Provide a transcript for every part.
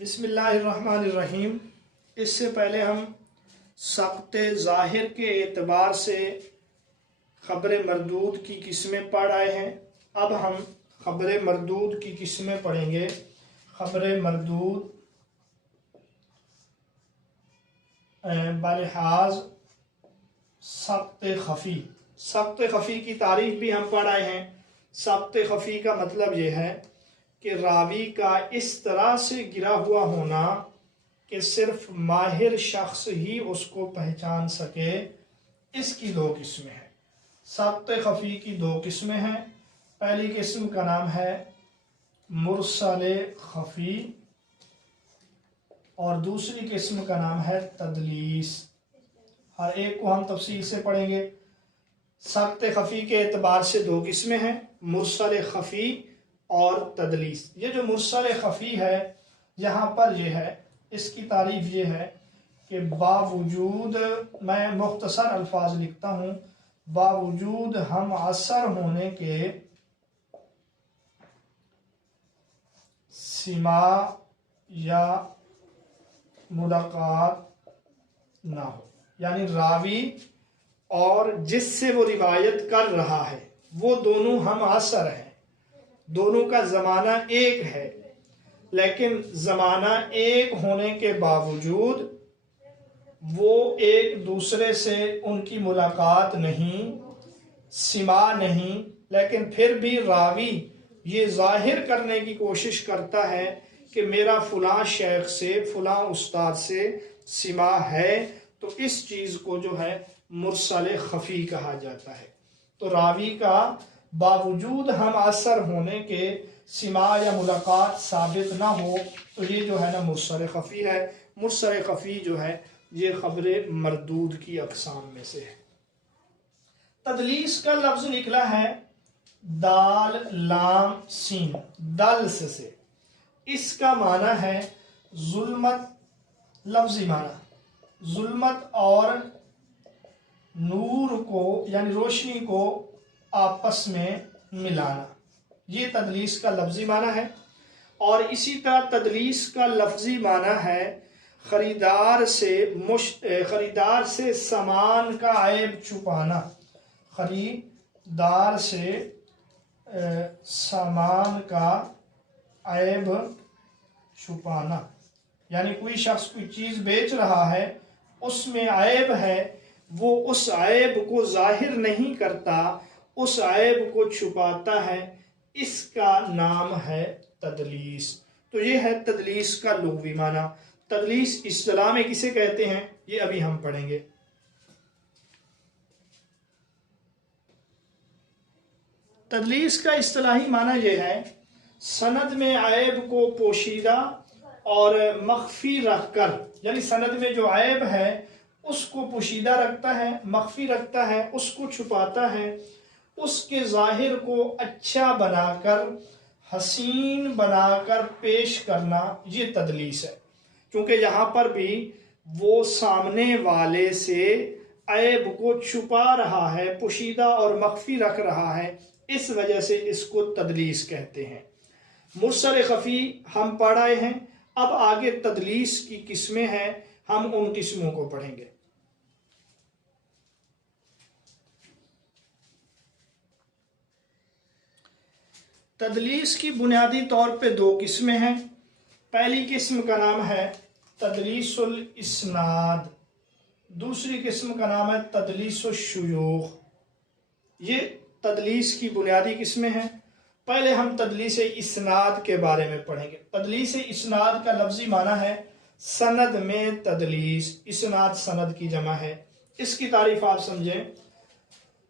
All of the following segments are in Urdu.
بسم اللہ الرحمن الرحیم۔ اس سے پہلے ہم سقط ظاہر کے اعتبار سے خبر مردود کی قسمیں پڑھ آئے ہیں۔ اب ہم خبر مردود کی قسمیں پڑھیں گے۔ خبر مردود بلحاظ سقط خفی، سقط خفی کی تعریف بھی ہم پڑھ آئے ہیں۔ سقط خفی کا مطلب یہ ہے کہ راوی کا اس طرح سے گرا ہوا ہونا کہ صرف ماہر شخص ہی اس کو پہچان سکے، اس کی دو قسمیں ہیں۔ سقط خفی کی دو قسمیں ہیں۔ پہلی قسم کا نام ہے مرسل خفی اور دوسری قسم کا نام ہے تدلیس۔ ہر ایک کو ہم تفصیل سے پڑھیں گے۔ سقط خفی کے اعتبار سے دو قسمیں ہیں، مرسل خفی اور تدلیس۔ یہ جو مرسل خفی ہے، یہاں پر یہ ہے، اس کی تعریف یہ ہے کہ باوجود، میں مختصر الفاظ لکھتا ہوں، باوجود ہم عصر ہونے کے سماع یا ملاقات نہ ہو، یعنی راوی اور جس سے وہ روایت کر رہا ہے وہ دونوں ہم عصر ہیں، دونوں کا زمانہ ایک ہے، لیکن زمانہ ایک ہونے کے باوجود وہ ایک دوسرے سے ان کی ملاقات نہیں، سماع نہیں، لیکن پھر بھی راوی یہ ظاہر کرنے کی کوشش کرتا ہے کہ میرا فلاں شیخ سے، فلاں استاد سے سماع ہے، تو اس چیز کو جو ہے مرسل خفی کہا جاتا ہے۔ تو راوی کا باوجود ہم عصر ہونے کے سماع یا ملاقات ثابت نہ ہو، تو یہ جو ہے نا مرسل خفی ہے۔ مرسل خفی جو ہے یہ خبر مردود کی اقسام میں سے ہے۔ تدلیس کا لفظ نکلا ہے دال لام سین، دلس سے۔ اس کا معنی ہے ظلمت، لفظی معنی ظلمت اور نور کو یعنی روشنی کو آپس میں ملانا، یہ تدلیس کا لفظی معنی ہے۔ اور اسی طرح تدلیس کا لفظی معنی ہے خریدار سے سامان کا عیب چھپانا، خریدار سے سامان کا عیب چھپانا، یعنی کوئی شخص کوئی چیز بیچ رہا ہے، اس میں عیب ہے، وہ اس عیب کو ظاہر نہیں کرتا، اس عیب کو چھپاتا ہے، اس کا نام ہے تدلیس۔ تو یہ ہے تدلیس کا لغوی معنی۔ تدلیس اصطلاح میں کسے کہتے ہیں یہ ابھی ہم پڑھیں گے۔ تدلیس کا اصطلاحی معنی یہ ہے سند میں عیب کو پوشیدہ اور مخفی رکھ کر، یعنی سند میں جو عیب ہے اس کو پوشیدہ رکھتا ہے، مخفی رکھتا ہے، اس کو چھپاتا ہے، اس کے ظاہر کو اچھا بنا کر، حسین بنا کر پیش کرنا، یہ تدلیس ہے۔ کیونکہ یہاں پر بھی وہ سامنے والے سے عیب کو چھپا رہا ہے، پوشیدہ اور مخفی رکھ رہا ہے، اس وجہ سے اس کو تدلیس کہتے ہیں۔ مرسل خفی ہم پڑھ آئے ہیں، اب آگے تدلیس کی قسمیں ہیں، ہم ان قسموں کو پڑھیں گے۔ تدلیس کی بنیادی طور پہ دو قسمیں ہیں۔ پہلی قسم کا نام ہے تدلیس الاسناد، دوسری قسم کا نام ہے تدلیس الشیوخ۔ یہ تدلیس کی بنیادی قسمیں ہیں۔ پہلے ہم تدلیس اسناد کے بارے میں پڑھیں گے۔ تدلیس اسناد کا لفظی معنی ہے سند میں تدلیس، اسناد سند کی جمع ہے۔ اس کی تعریف آپ سمجھیں۔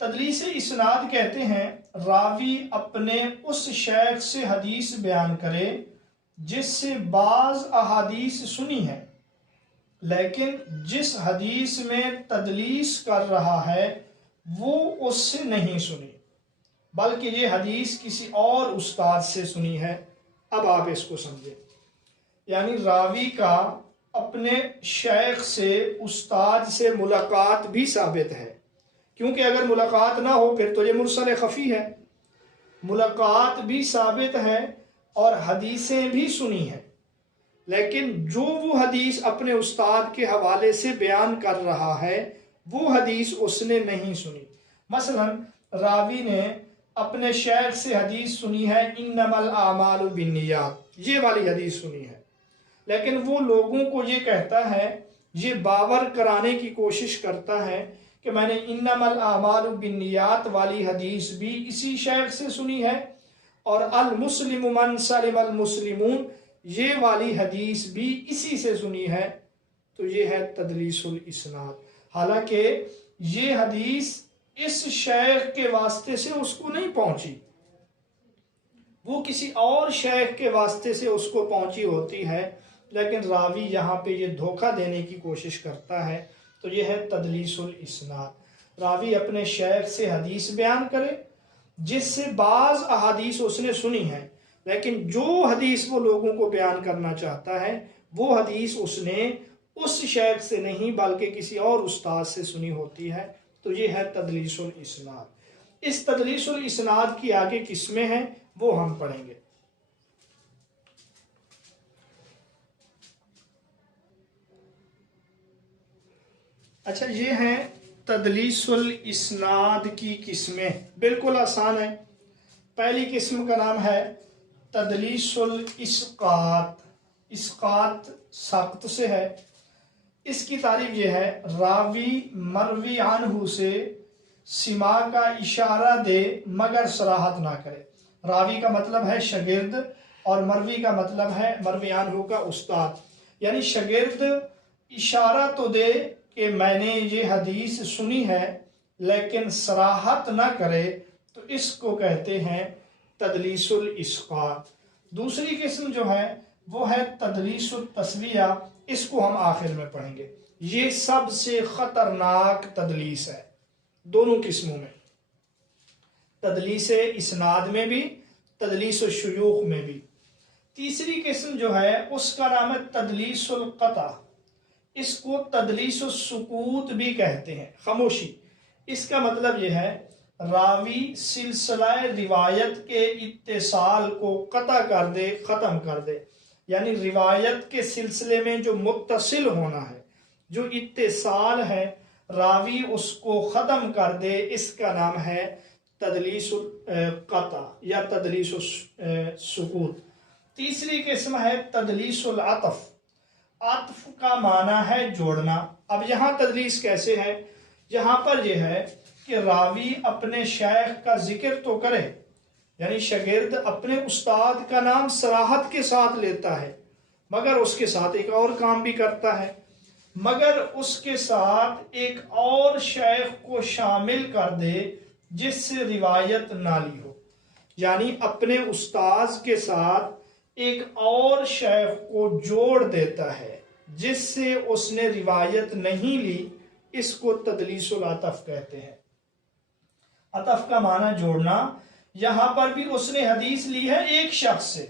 تدلیس اسناد کہتے ہیں راوی اپنے اس شیخ سے حدیث بیان کرے جس سے بعض احادیث سنی ہے، لیکن جس حدیث میں تدلیس کر رہا ہے وہ اس سے نہیں سنی، بلکہ یہ حدیث کسی اور استاد سے سنی ہے۔ اب آپ اس کو سمجھیں، یعنی راوی کا اپنے شیخ سے، استاد سے ملاقات بھی ثابت ہے، کیونکہ اگر ملاقات نہ ہو پھر تو یہ مرسل خفی ہے۔ ملاقات بھی ثابت ہے اور حدیثیں بھی سنی ہیں، لیکن جو وہ حدیث اپنے استاد کے حوالے سے بیان کر رہا ہے وہ حدیث اس نے نہیں سنی۔ مثلا راوی نے اپنے شیخ سے حدیث سنی ہے انما الاعمال بالنیات، یہ والی حدیث سنی ہے، لیکن وہ لوگوں کو یہ کہتا ہے، یہ باور کرانے کی کوشش کرتا ہے کہ میں نے انما الاعمال بالنیات والی حدیث بھی اسی شیخ سے سنی ہے، اور المسلم من سلم المسلمون یہ والی حدیث بھی اسی سے سنی ہے، تو یہ ہے تدلیس الاسناد۔ حالانکہ یہ حدیث اس شیخ کے واسطے سے اس کو نہیں پہنچی، وہ کسی اور شیخ کے واسطے سے اس کو پہنچی ہوتی ہے، لیکن راوی یہاں پہ یہ دھوکہ دینے کی کوشش کرتا ہے، تو یہ ہے تدلیس الاسناد۔ راوی اپنے شیخ سے حدیث بیان کرے جس سے بعض احادیث اس نے سنی ہیں، لیکن جو حدیث وہ لوگوں کو بیان کرنا چاہتا ہے وہ حدیث اس نے اس شیخ سے نہیں بلکہ کسی اور استاد سے سنی ہوتی ہے، تو یہ ہے تدلیس الاسناد۔ اس تدلیس الاسناد کی آگے قسمیں ہیں وہ ہم پڑھیں گے۔ اچھا، یہ ہیں تدلیس الاسناد کی قسمیں، بالکل آسان ہے۔ پہلی قسم کا نام ہے تدلیس الاسقاط، اسقاط سقط سے ہے۔ اس کی تعریف یہ ہے، راوی مروی عنہ سے سما کا اشارہ دے مگر صراحت نہ کرے۔ راوی کا مطلب ہے شاگرد اور مروی کا مطلب ہے مروی عنہ کا استاد، یعنی شاگرد اشارہ تو دے کہ میں نے یہ حدیث سنی ہے لیکن صراحت نہ کرے، تو اس کو کہتے ہیں تدلیس الاسقاط۔ دوسری قسم جو ہے وہ ہے تدلیس التسویہ، اس کو ہم آخر میں پڑھیں گے۔ یہ سب سے خطرناک تدلیس ہے دونوں قسموں میں، تدلیس اسناد میں بھی، تدلیس الشیوخ میں بھی۔ تیسری قسم جو ہے اس کا نام ہے تدلیس القطع، اس کو تدلیس السکوت بھی کہتے ہیں، خاموشی۔ اس کا مطلب یہ ہے راوی سلسلہ روایت کے اتصال کو قطع کر دے، ختم کر دے، یعنی روایت کے سلسلے میں جو متصل ہونا ہے، جو اتصال ہے، راوی اس کو ختم کر دے، اس کا نام ہے تدلیس القطع یا تدلیس السکوت۔ تیسری قسم ہے تدلیس العطف، عطف کا معنی ہے جوڑنا۔ اب یہاں تدلیس کیسے ہے؟ یہاں پر یہ ہے کہ راوی اپنے شیخ کا ذکر تو کرے، یعنی شاگرد اپنے استاد کا نام صراحت کے ساتھ لیتا ہے، مگر اس کے ساتھ ایک اور کام بھی کرتا ہے، مگر اس کے ساتھ ایک اور شیخ کو شامل کر دے جس سے روایت نہ لی ہو، یعنی اپنے استاذ کے ساتھ ایک اور شیخ کو جوڑ دیتا ہے جس سے اس نے روایت نہیں لی، اس کو تدلیس العطف کہتے ہیں۔ عطف کا معنی جوڑنا، یہاں پر بھی اس نے حدیث لی ہے ایک شخص سے،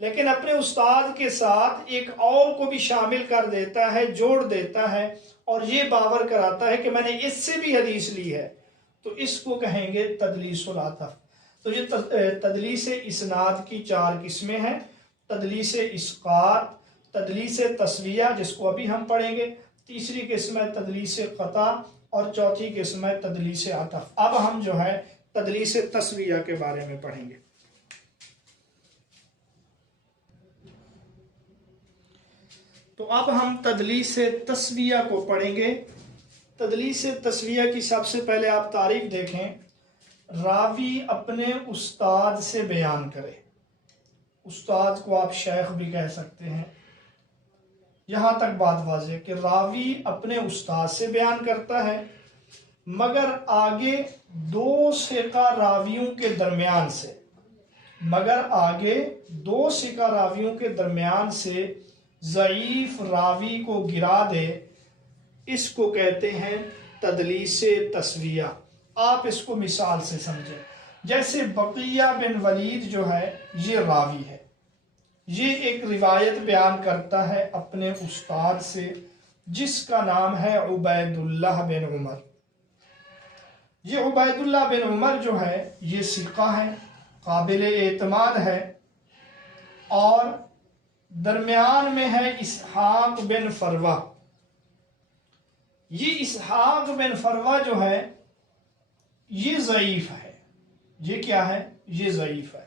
لیکن اپنے استاد کے ساتھ ایک اور کو بھی شامل کر دیتا ہے، جوڑ دیتا ہے، اور یہ باور کراتا ہے کہ میں نے اس سے بھی حدیث لی ہے، تو اس کو کہیں گے تدلیس العطف۔ تو یہ تدلیس اسناد کی چار قسمیں ہیں، تدلیس اسقاط، تدلیس تسویہ جس کو ابھی ہم پڑھیں گے، تیسری قسم ہے تدلیس قطع، اور چوتھی قسم ہے تدلیس عطف۔ اب ہم جو ہے تدلیس تسویہ کے بارے میں پڑھیں گے۔ تو اب ہم تدلیس تسویہ کو پڑھیں گے۔ تدلیس تسویہ کی سب سے پہلے آپ تعریف دیکھیں، راوی اپنے استاد سے بیان کرے، استاد کو آپ شیخ بھی کہہ سکتے ہیں۔ یہاں تک بات واضح کہ راوی اپنے استاد سے بیان کرتا ہے، مگر آگے دو ثقہ راویوں کے درمیان سے ضعیف راوی کو گرا دے، اس کو کہتے ہیں تدلیس تسویہ۔ آپ اس کو مثال سے سمجھیں، جیسے بقیہ بن ولید جو ہے یہ راوی ہے، یہ ایک روایت بیان کرتا ہے اپنے استاد سے جس کا نام ہے عبید اللہ بن عمر۔ یہ عبید اللہ بن عمر جو ہے یہ ثقہ ہے، قابل اعتماد ہے، اور درمیان میں ہے اسحاق بن فروہ. یہ اسحاق بن فروہ جو ہے یہ ضعیف ہے. یہ کیا ہے؟ یہ ضعیف ہے.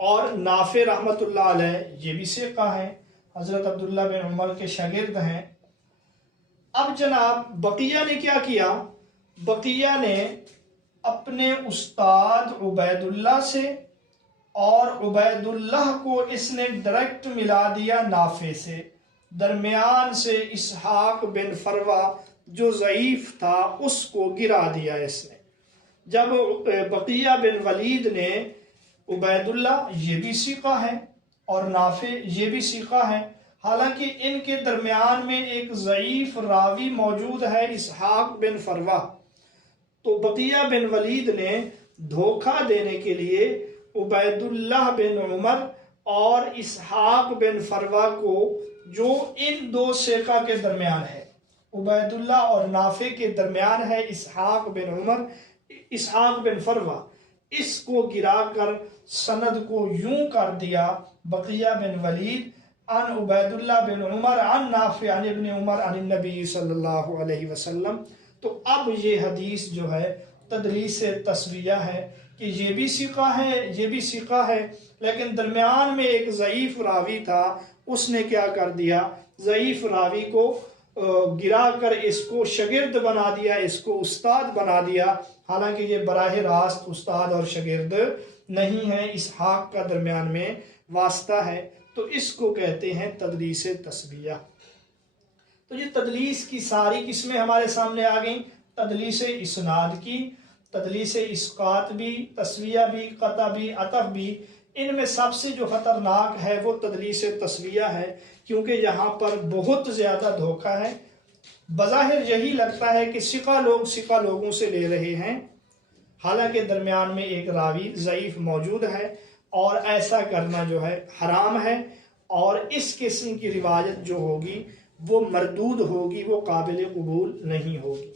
اور نافع رحمت اللہ علیہ یہ بھی ثقہ ہے، حضرت عبداللہ بن عمر کے شاگرد ہیں. اب جناب بقیہ نے کیا کیا؟ بقیہ نے اپنے استاد عبید اللہ سے، اور عبید اللہ کو اس نے ڈائریکٹ ملا دیا نافع سے، درمیان سے اسحاق بن فروہ جو ضعیف تھا اس کو گرا دیا اس نے. جب بقیہ بن ولید نے عبید اللہ یہ بھی ثقہ ہے اور نافع یہ بھی ثقہ ہے، حالانکہ ان کے درمیان میں ایک ضعیف راوی موجود ہے اسحاق بن فروہ، تو بقیہ بن ولید نے دھوکہ دینے کے لیے عبید اللہ بن عمر اور اسحاق بن فروہ کو، جو ان دو ثقہ کے درمیان ہے، عبید اللہ اور نافع کے درمیان ہے اسحاق بن فروہ، اس کو گرا کر سند کو یوں کر دیا بقیہ بن ولید عن عبید اللہ بن عمر عن نافع عن ابن عمر عن النبی صلی اللہ علیہ وسلم. تو اب یہ حدیث جو ہے تدلیس تسویہ ہے کہ یہ بھی ثقہ ہے یہ بھی ثقہ ہے، لیکن درمیان میں ایک ضعیف راوی تھا، اس نے کیا کر دیا؟ ضعیف راوی کو گرا کر اس کو شاگرد بنا دیا، اس کو استاد بنا دیا، حالانکہ یہ براہ راست استاد اور شاگرد نہیں ہے، اسحاق کا درمیان میں واسطہ ہے. تو اس کو کہتے ہیں تدلیس تسویہ. تو یہ تدلیس کی ساری قسمیں ہمارے سامنے آ گئیں، تدلیس اسناد کی، تدلیس اسقاط بھی، تسویہ بھی، قطع بھی، عطف بھی. ان میں سب سے جو خطرناک ہے وہ تدلیس تسویہ ہے، کیونکہ یہاں پر بہت زیادہ دھوکہ ہے. بظاہر یہی لگتا ہے کہ ثقہ لوگ ثقہ لوگوں سے لے رہے ہیں، حالانکہ درمیان میں ایک راوی ضعیف موجود ہے، اور ایسا کرنا جو ہے حرام ہے، اور اس قسم کی روایت جو ہوگی وہ مردود ہوگی، وہ قابل قبول نہیں ہوگی.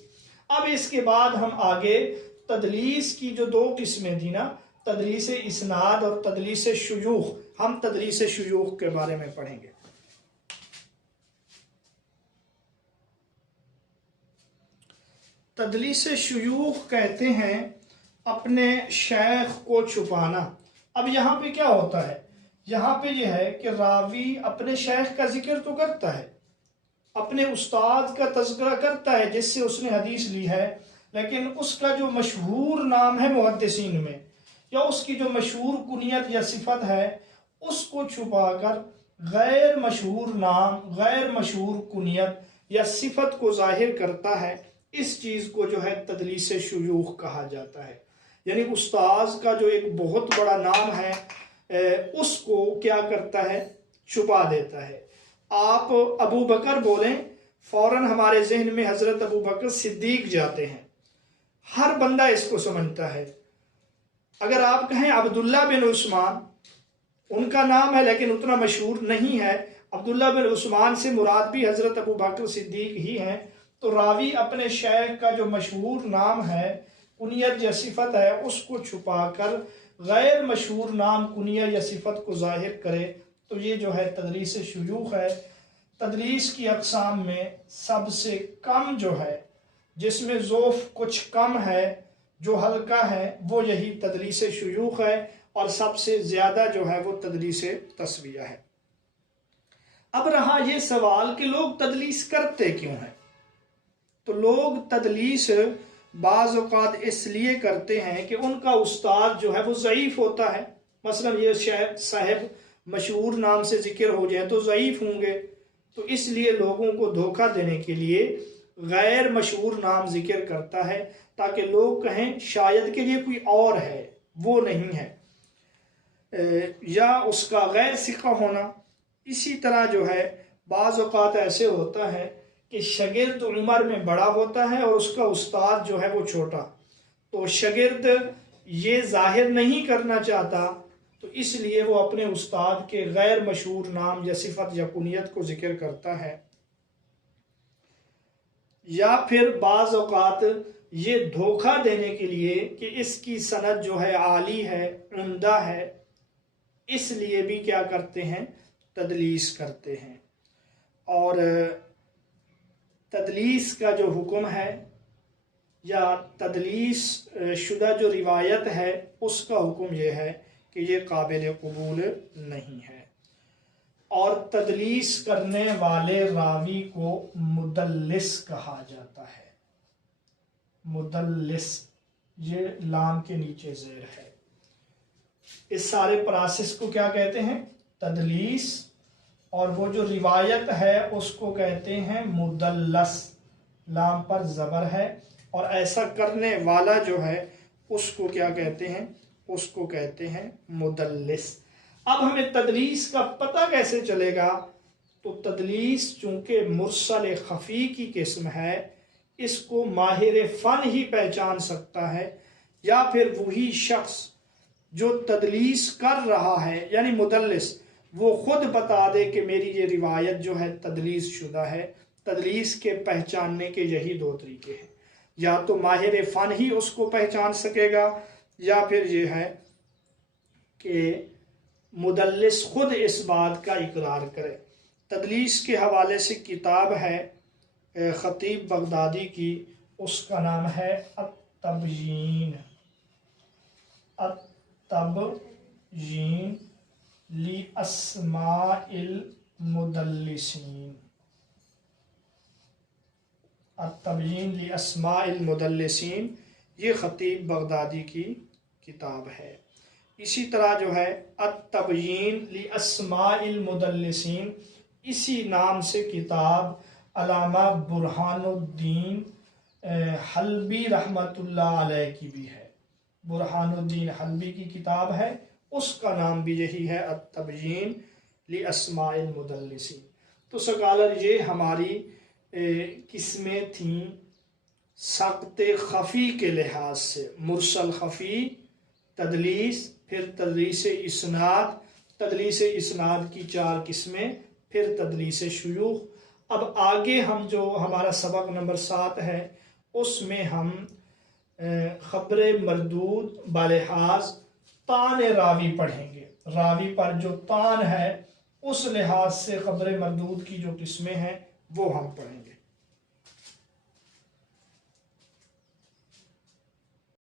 اب اس کے بعد ہم آگے تدلیس کی جو دو قسمیں تھیں نا، تدلیس اسناد اور تدلیس شیوخ، ہم تدلیس شیوخ کے بارے میں پڑھیں گے. تدلیس شیوخ کہتے ہیں اپنے شیخ کو چھپانا. اب یہاں پہ کیا ہوتا ہے؟ یہاں پہ یہ ہے کہ راوی اپنے شیخ کا ذکر تو کرتا ہے، اپنے استاد کا تذکرہ کرتا ہے جس سے اس نے حدیث لی ہے، لیکن اس کا جو مشہور نام ہے محدثین میں، یا اس کی جو مشہور کنیت یا صفت ہے، اس کو چھپا کر غیر مشہور نام، غیر مشہور کنیت یا صفت کو ظاہر کرتا ہے. اس چیز کو جو ہے تدلیس شیوخ کہا جاتا ہے. یعنی استاذ کا جو ایک بہت بڑا نام ہے اس کو کیا کرتا ہے؟ چھپا دیتا ہے. آپ ابو بکر بولیں، فوراً ہمارے ذہن میں حضرت ابو بکر صدیق جاتے ہیں، ہر بندہ اس کو سمجھتا ہے. اگر آپ کہیں عبداللہ بن عثمان، ان کا نام ہے لیکن اتنا مشہور نہیں ہے، عبداللہ بن عثمان سے مراد بھی حضرت ابو بکر صدیق ہی ہیں، تو راوی اپنے شیخ کا جو مشہور نام ہے، کنیت یا صفت ہے، اس کو چھپا کر غیر مشہور نام، کنیت یا صفت کو ظاہر کرے، تو یہ جو ہے تدلیس شیوخ ہے. تدلیس کی اقسام میں سب سے کم جو ہے، جس میں ضعف کچھ کم ہے، جو ہلکا ہے، وہ یہی تدلیس شیوخ ہے، اور سب سے زیادہ جو ہے وہ تدلیس تسویہ ہے. اب رہا یہ سوال کہ لوگ تدلیس کرتے کیوں ہیں؟ تو لوگ تدلیس بعض اوقات اس لیے کرتے ہیں کہ ان کا استاد جو ہے وہ ضعیف ہوتا ہے. مثلا یہ شیخ صاحب مشہور نام سے ذکر ہو جائے تو ضعیف ہوں گے، تو اس لیے لوگوں کو دھوکہ دینے کے لیے غیر مشہور نام ذکر کرتا ہے، تاکہ لوگ کہیں شاید کہ یہ کوئی اور ہے، وہ نہیں ہے، یا اس کا غیر ثقہ ہونا. اسی طرح جو ہے بعض اوقات ایسے ہوتا ہے کہ شاگرد عمر میں بڑا ہوتا ہے اور اس کا استاد جو ہے وہ چھوٹا، تو شاگرد یہ ظاہر نہیں کرنا چاہتا، تو اس لیے وہ اپنے استاد کے غیر مشہور نام یا صفت یا کنیت کو ذکر کرتا ہے. یا پھر بعض اوقات یہ دھوکہ دینے کے لیے کہ اس کی سند جو ہے عالی ہے، عمدہ ہے، اس لیے بھی کیا کرتے ہیں؟ تدلیس کرتے ہیں۔ اور تدلیس کا جو حکم ہے یا تدلیس شدہ جو روایت ہے اس کا حکم یہ ہے کہ یہ قابل قبول نہیں ہے۔ اور تدلیس کرنے والے راوی کو مدلس کہا جاتا ہے۔ مدلس، یہ لام کے نیچے زیر ہے۔ اس سارے پروسیس کو کیا کہتے ہیں؟ تدلیس۔ اور وہ جو روایت ہے اس کو کہتے ہیں مدلس، لام پر زبر ہے۔ اور ایسا کرنے والا جو ہے اس کو کیا کہتے ہیں؟ اس کو کہتے ہیں مدلس۔ اب ہمیں تدلیس کا پتہ کیسے چلے گا؟ تو تدلیس چونکہ مرسل خفی کی قسم ہے، اس کو ماہر فن ہی پہچان سکتا ہے، یا پھر وہی شخص جو تدلیس کر رہا ہے یعنی مدلس وہ خود بتا دے کہ میری یہ روایت جو ہے تدلیس شدہ ہے۔ تدلیس کے پہچاننے کے یہی دو طریقے ہیں، یا تو ماہر فن ہی اس کو پہچان سکے گا، یا پھر یہ ہے کہ مدلس خود اس بات کا اقرار کرے۔ تدلیس کے حوالے سے کتاب ہے خطیب بغدادی کی، اس کا نام ہے التبیین، التبیین لاسماء المدلسین، التبیین لاسماء المدلسین، یہ خطیب بغدادی کی کتاب ہے۔ اسی طرح جو ہے التبیین لاسماء المدلسین، اسی نام سے کتاب علامہ برہان الدین حلبی رحمۃ اللہ علیہ کی بھی ہے۔ برہان الدین حلبی کی کتاب ہے، اس کا نام بھی یہی ہے التبیین لاسماء المدلسین۔ تو سکالر یہ ہماری قسمیں تھیں سقط خفی کے لحاظ سے، مرسل خفی، تدلیس، پھر تدلیس اسناد، تدلیس اسناد کی 4 قسمیں، پھر تدلیس شیوخ۔ اب آگے ہم جو ہمارا سبق نمبر 7 ہے اس میں ہم خبر مردود بلحاظ طعن راوی پڑھیں گے۔ راوی پر جو طعن ہے اس لحاظ سے خبر مردود کی جو قسمیں ہیں وہ ہم پڑھیں گے۔